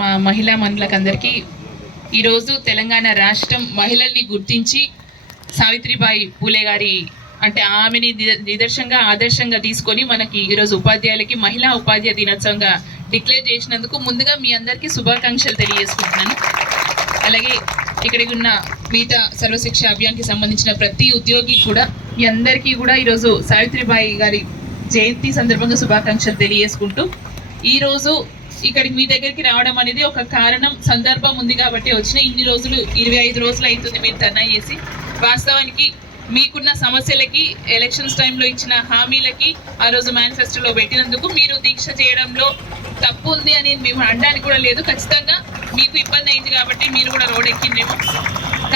మా మహిళా మండలకందరికీ ఈరోజు తెలంగాణ రాష్ట్రం మహిళల్ని గుర్తించి సావిత్రిబాయి పూలే గారి అంటే ఆమెని నిదర్శంగా ఆదర్శంగా తీసుకొని మనకి ఈరోజు ఉపాధ్యాయులకి మహిళా ఉపాధ్యాయ దినోత్సవంగా డిక్లేర్ చేసినందుకు ముందుగా మీ అందరికీ శుభాకాంక్షలు తెలియజేసుకుంటున్నాను. అలాగే ఇక్కడికి ఉన్న మిగతా సర్వశిక్ష అభియాన్కి సంబంధించిన ప్రతి ఉద్యోగి కూడా మీ అందరికీ కూడా ఈరోజు సావిత్రిబాయి గారి జయంతి సందర్భంగా శుభాకాంక్షలు తెలియజేసుకుంటూ ఈరోజు ఇక్కడికి మీ దగ్గరికి రావడం అనేది ఒక కారణం సందర్భం ఉంది కాబట్టి వచ్చిన ఇన్ని రోజులు ఇరవై ఐదు రోజులు అవుతుంది మీరు ధర్నా చేసి. వాస్తవానికి మీకున్న సమస్యలకి ఎలక్షన్స్ టైంలో ఇచ్చిన హామీలకి ఆ రోజు మేనిఫెస్టోలో పెట్టినందుకు మీరు దీక్ష చేయడంలో తప్పు ఉంది అని మేము అనడానికి కూడా లేదు. ఖచ్చితంగా మీకు ఇబ్బంది అయింది కాబట్టి మీరు కూడా రోడ్ ఎక్కిందేమో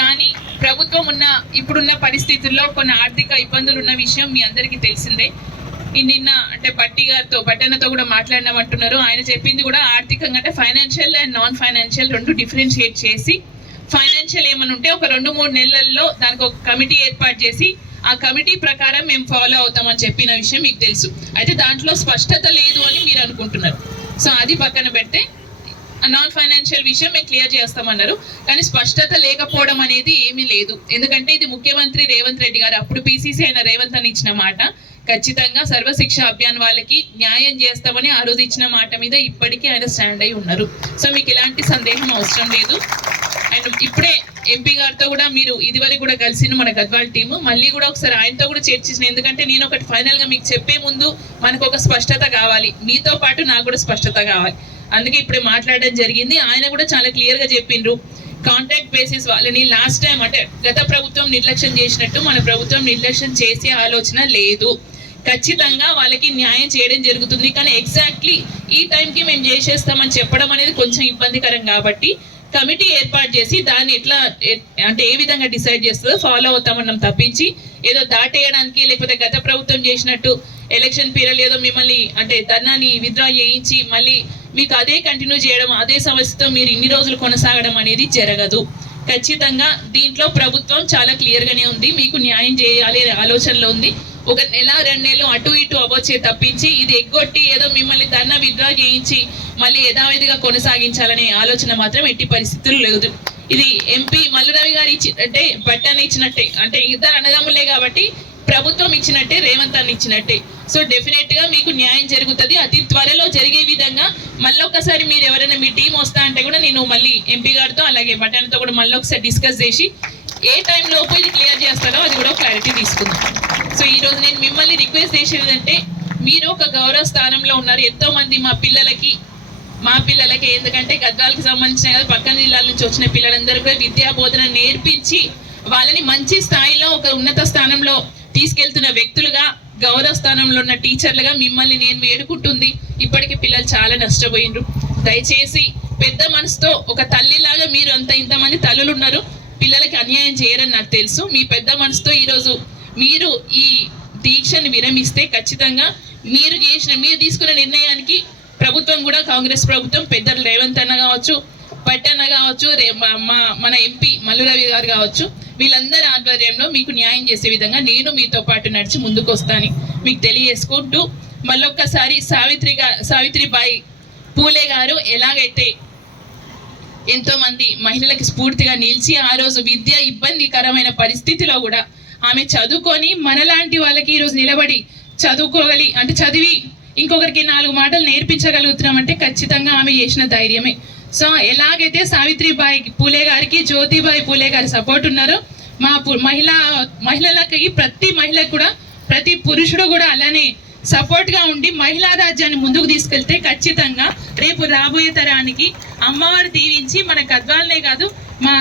కానీ ప్రభుత్వం ఉన్న ఇప్పుడున్న పరిస్థితుల్లో కొన్ని ఆర్థిక ఇబ్బందులు ఉన్న విషయం మీ అందరికీ తెలిసిందే. నిన్న అంటే బట్టి గారితో బట్టన్నతో కూడా మాట్లాడినామంటున్నారు. ఆయన చెప్పింది కూడా ఆర్థికంగా అంటే ఫైనాన్షియల్ అండ్ నాన్ ఫైనాన్షియల్ రెండు డిఫరెన్షియేట్ చేసి ఫైనాన్షియల్ ఏమని ఉంటే ఒక రెండు మూడు నెలల్లో దానికి ఒక కమిటీ ఏర్పాటు చేసి ఆ కమిటీ ప్రకారం మేము ఫాలో అవుతామని చెప్పిన విషయం మీకు తెలుసు. అయితే దాంట్లో స్పష్టత లేదు అని మీరు అనుకుంటున్నారు. సో అది పక్కన పెడితే నాన్ ఫైనాన్షియల్ విషయం మేము క్లియర్ చేస్తామన్నారు. కానీ స్పష్టత లేకపోవడం అనేది ఏమీ లేదు. ఎందుకంటే ఇది ముఖ్యమంత్రి రేవంత్ రెడ్డి గారు అప్పుడు పీసీసీ అయిన రేవంత్ అని ఇచ్చిన మాట. ఖచ్చితంగా సర్వశిక్ష అభియాన్ వాళ్ళకి న్యాయం చేస్తామని ఆ రోజు ఇచ్చిన మాట మీద ఇప్పటికీ ఆయన స్టాండ్ అయి ఉన్నారు. సో మీకు ఎలాంటి సందేహం అవసరం లేదు. అండ్ ఇప్పుడే ఎంపీ గారితో కూడా మీరు ఇదివరకు కూడా కలిసిన మన గద్వాల్ టీము. మళ్ళీ కూడా ఒకసారి ఆయనతో కూడా చర్చించిన ఎందుకంటే నేను ఒకటి ఫైనల్గా మీకు చెప్పే ముందు మనకు ఒక స్పష్టత కావాలి. మీతో పాటు నాకు కూడా స్పష్టత కావాలి. అందుకే ఇప్పుడే మాట్లాడడం జరిగింది. ఆయన కూడా చాలా క్లియర్గా చెప్పిండ్రు. కాంట్రాక్ట్ బేసిస్ వాళ్ళని లాస్ట్ టైం అంటే గత ప్రభుత్వం నిర్లక్ష్యం చేసినట్టు మన ప్రభుత్వం నిర్లక్ష్యం చేసే ఆలోచన లేదు. ఖచ్చితంగా వాళ్ళకి న్యాయం చేయడం జరుగుతుంది. కానీ ఎగ్జాక్ట్లీ ఈ టైంకి మేము చేసేస్తామని చెప్పడం అనేది కొంచెం ఇబ్బందికరం కాబట్టి కమిటీ ఏర్పాటు చేసి దాన్ని ఎట్లా అంటే ఏ విధంగా డిసైడ్ చేస్తుందో ఫాలో అవుతామన్నాం తప్పించి ఏదో దాటేయడానికి లేకపోతే గత ప్రభుత్వం చేసినట్టు ఎలక్షన్ పీరియడ్ ఏదో మిమ్మల్ని అంటే ధర్నాన్ని విత్డ్రా చేయించి మళ్ళీ మీకు అదే కంటిన్యూ చేయడం అదే సమస్యతో మీరు ఇన్ని రోజులు కొనసాగడం అనేది జరగదు. ఖచ్చితంగా దీంట్లో ప్రభుత్వం చాలా క్లియర్ గానే ఉంది. మీకు న్యాయం చేయాలి అనే ఆలోచనలో ఉంది. ఒక నెల రెండు నెలలు అటు ఇటు అవ్వచ్చే తప్పించి ఇది ఎగ్గొట్టి ఏదో మిమ్మల్ని ధర్నా విత్డ్రా చేయించి మళ్ళీ యథావిధిగా కొనసాగించాలనే ఆలోచన మాత్రం ఎట్టి పరిస్థితులు లేదు. ఇది ఎంపీ మల్లురవి గారు ఇచ్చి అంటే బట్టన ఇచ్చినట్టే అంటే ఇద్దరు అన్నదమ్ములే కాబట్టి ప్రభుత్వం ఇచ్చినట్టే రేవంత్ అని ఇచ్చినట్టే. సో డెఫినెట్గా మీకు న్యాయం జరుగుతుంది. అతి త్వరలో జరిగే విధంగా మళ్ళీ మీరు ఎవరైనా మీ టీం వస్తా అంటే కూడా నేను మళ్ళీ ఎంపీ గారితో అలాగే బటన్తో కూడా మళ్ళీ ఒకసారి డిస్కస్ చేసి ఏ టైం లోపు ఇది క్లియర్ చేస్తారో అది కూడా క్లారిటీ తీసుకుందాం. సో ఈ రోజు నేను మిమ్మల్ని రిక్వెస్ట్ చేసేది అంటే మీరు ఒక గౌరవ స్థానంలో ఉన్నారు. ఎంతో మంది మా పిల్లలకి మా పిల్లలకి ఎందుకంటే గద్దాలకు సంబంధించిన కదా పక్కన జిల్లాల నుంచి వచ్చిన పిల్లలందరూ కూడా విద్యా బోధన నేర్పించి వాళ్ళని మంచి స్థాయిలో ఒక ఉన్నత స్థానంలో తీసుకెళ్తున్న వ్యక్తులుగా గౌరవ స్థానంలో ఉన్న టీచర్లుగా మిమ్మల్ని నేను వేడుకుంటుంది. ఇప్పటికి పిల్లలు చాలా నష్టపోయినరు దయచేసి పెద్ద మనసుతో ఒక తల్లిలాగా మీరు అంత ఇంతమంది తల్లులు ఉన్నారు పిల్లలకి అన్యాయం చేయరని నాకు తెలుసు. మీ పెద్ద మనసుతో ఈరోజు మీరు ఈ దీక్షను విరమిస్తే ఖచ్చితంగా మీరు చేసిన మీరు తీసుకున్న నిర్ణయానికి ప్రభుత్వం కూడా కాంగ్రెస్ ప్రభుత్వం పెద్దలు రేవంత్ అన్న కావచ్చు పట్టన్న కావచ్చు రే మా- మా- మన ఎంపీ మల్లురవి గారు కావచ్చు వీళ్ళందరి ఆధ్వర్యంలో మీకు న్యాయం చేసే విధంగా నేను మీతో పాటు నడిచి ముందుకు వస్తాను మీకు తెలియజేసుకుంటూ మళ్ళొక్కసారి సావిత్రి సావిత్రిబాయి పూలే గారు ఎలాగైతే ఎంతో మంది మహిళలకి స్ఫూర్తిగా నిలిచి ఆ రోజు విద్య ఇబ్బందికరమైన పరిస్థితిలో కూడా ఆమె చదువుకొని మనలాంటి వాళ్ళకి ఈరోజు నిలబడి చదువుకోగలి అంటే చదివి ఇంకొకరికి నాలుగు మాటలు నేర్పించగలుగుతున్నామంటే ఖచ్చితంగా ఆమె చేసిన ధైర్యమే. సో ఎలాగైతే సావిత్రిబాయి పూలే గారికి జ్యోతిబాయి పూలే గారి సపోర్ట్ ఉన్నారో మా పు- మహిళా మహిళలకి ప్రతి మహిళకు కూడా ప్రతి పురుషుడు కూడా అలానే సపోర్ట్గా ఉండి మహిళా రాజ్యాన్ని ముందుకు తీసుకెళ్తే ఖచ్చితంగా రేపు రాబోయే తరానికి అమ్మవారు దీవించి మన గద్వాలనే కాదు మా